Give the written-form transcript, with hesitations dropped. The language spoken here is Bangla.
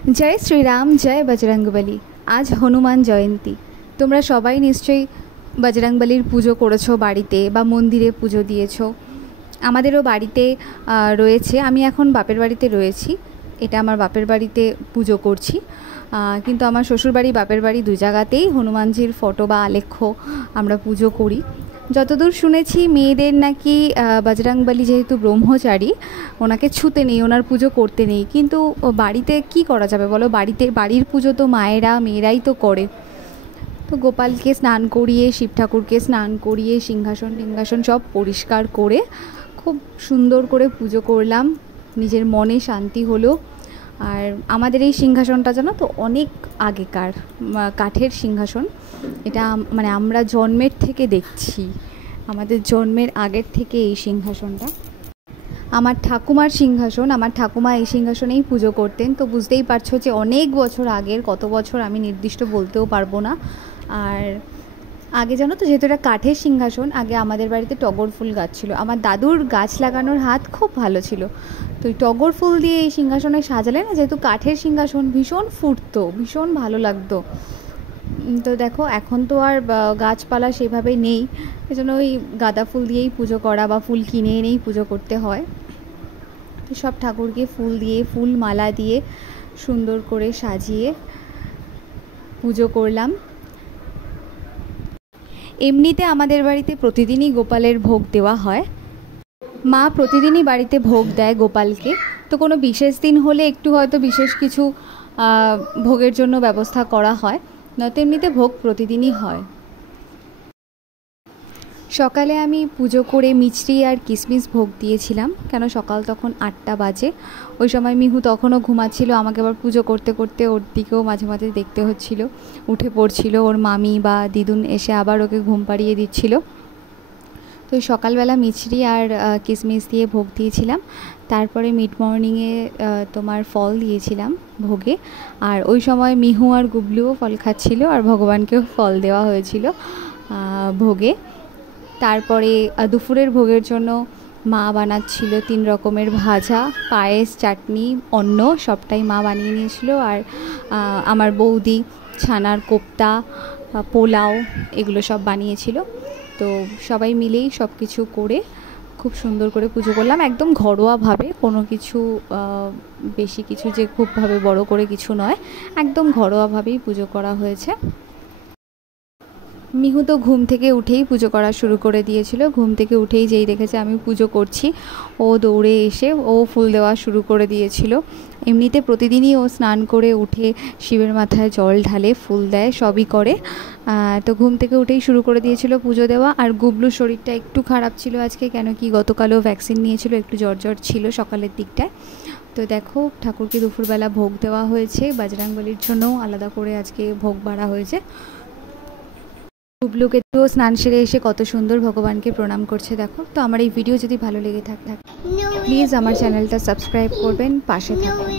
जय श्रीराम जय बजरंगबली। आज हनुमान जयंती। তোমরা সবাই নিশ্চয়ই বজরংবলীর পুজো করেছো বাড়িতে বা মন্দিরে পুজো দিয়েছো। আমাদেরও বাড়িতে রয়েছে। আমি এখন বাপের বাড়িতে রয়েছি। এটা আমার বাপের বাড়িতে পুজো করছি, কিন্তু আমার শ্বশুরবাড়ি বাপের বাড়ি দু জায়গাতেই হনুমানজির ফটো বা আলেখ্য আমরা পুজো করি। যতদূর শুনেছি মেয়েদের নাকি বজরংবলী যেহেতু ব্রহ্মচারী, ওনাকে ছুতে নেই, ওনার পুজো করতে নেই। কিন্তু বাড়িতে কি করা যাবে বলো, বাড়ির পুজো তো মেয়েরাই তো করে। তো গোপালকে স্নান করিয়ে, শিব ঠাকুরকে স্নান করিয়ে, সিংহাসন সব পরিষ্কার করে খুব সুন্দর করে পুজো করলাম। নিজের মনে শান্তি হলো। আর আমাদের এই সিংহাসনটা জানো তো অনেক আগেকার কাঠের সিংহাসন। এটা মানে আমরা জন্মের থেকে দেখছি, আমাদের জন্মের আগের থেকে এই সিংহাসনটা আমার ঠাকুমার সিংহাসন। আমার ঠাকুমা এই সিংহাসনেই পুজো করতেন। তো বুঝতেই পারছো যে অনেক বছর আগের, কত বছর আমি নির্দিষ্ট বলতেও পারবো না। আর আগে জানো তো যেহেতু এটা কাঠের সিংহাসন, আগে আমাদের বাড়িতে টগর ফুল গাছ ছিল। আমার দাদুর গাছ লাগানোর হাত খুব ভালো ছিল। তো এই টগর ফুল দিয়ে এই সিংহাসনে সাজালে না, যেহেতু কাঠের সিংহাসন, ভীষণ ফুটতো, ভীষণ ভালো লাগতো। তো দেখো এখন তো আর গাছপালা সেভাবে নেই, এজন্য ওই গাঁদা ফুল দিয়েই পুজো করা বা ফুল কিনে এনেই পুজো করতে হয়। তো সব ঠাকুরকে ফুল দিয়ে, ফুল মালা দিয়ে সুন্দর করে সাজিয়ে পুজো করলাম। এমনিতে আমাদের বাড়িতে প্রতিদিনই গোপালের ভোগ দেওয়া হয়। মা প্রতিদিনই বাড়িতে ভোগ দেয় গোপালকে। তো কোনো বিশেষ দিন হলে একটু হয়তো বিশেষ কিছু ভোগের জন্য ব্যবস্থা করা হয়, নয়তো এমনিতে ভোগ প্রতিদিনই হয়। সকালে আমি পুজো করে মিছরি আর কিশমিশ ভোগ দিয়েছিলাম, কেন সকাল তখন 8টা বাজে। ওই সময় মিহু তখনও ঘুমাচ্ছিল। আমাকে আবার পুজো করতে করতে ওর দিকেও মাঝে মাঝে দেখতে হচ্ছিল। উঠে পড়ছিল, ওর মামি বা দিদুন এসে আবার ওকে ঘুম পাড়িয়ে দিচ্ছিল। তো সকালবেলা মিছরি আর কিশমিশ দিয়ে ভোগ দিয়েছিলাম। তারপরে মিড মর্নিংয়ে তোমার ফল দিয়েছিলাম ভোগে। আর ওই সময় মিহু আর গুবলুও ফল খাচ্ছিল, আর ভগবানকেও ফল দেওয়া হয়েছিল ভোগে। তারপরে দুপুরের ভোগের জন্য মা বানাচ্ছিল 3 রকমের ভাজা, পায়েস, চাটনি, অন্ন সবটাই মা বানিয়ে নিয়েছিল। আর আমার বৌদি ছানার কোপ্তা, পোলাও এগুলো সব বানিয়েছিল। তো সবাই মিলেই সব কিছু করে খুব সুন্দর করে পুজো করলাম, একদম ঘরোয়াভাবে। কোনো কিছু বেশি কিছু যে খুবভাবে বড় করে কিছু নয়, একদম ঘরোয়াভাবেই পুজো করা হয়েছে। মিহু তো ঘুম থেকে উঠেই পুজো করা শুরু করে দিয়েছিল। ঘুম থেকে উঠেই যেই দেখেছে আমি পুজো করছি, ও দৌড়ে এসে ও ফুল দেওয়া শুরু করে দিয়েছিল। এমনিতে প্রতিদিনই ও স্নান করে উঠে শিবের মাথায় জল ঢালে, ফুল দেয়, সবই করে। তো ঘুম থেকে উঠেই শুরু করে দিয়েছিল পুজো দেওয়া। আর গুবলুর শরীরটা একটু খারাপ ছিল আজকে, কেন কি গতকালও ভ্যাকসিন নিয়েছিল, একটু জ্বর ছিল সকালের দিকটায়। তো দেখো ঠাকুরকে দুপুরবেলা ভোগ দেওয়া হয়েছে। বজরংবলীর জন্যও আলাদা করে আজকে ভোগ বাড়া হয়েছে। গুবলুকে তো স্নান সেরে এসে কত সুন্দর ভগবানকে প্রণাম করছে দেখো। তো আমার এই ভিডিও যদি ভালো লেগে থাকে প্লিজ আমার চ্যানেলটা সাবস্ক্রাইব করবেন, পাশে থাকবেন।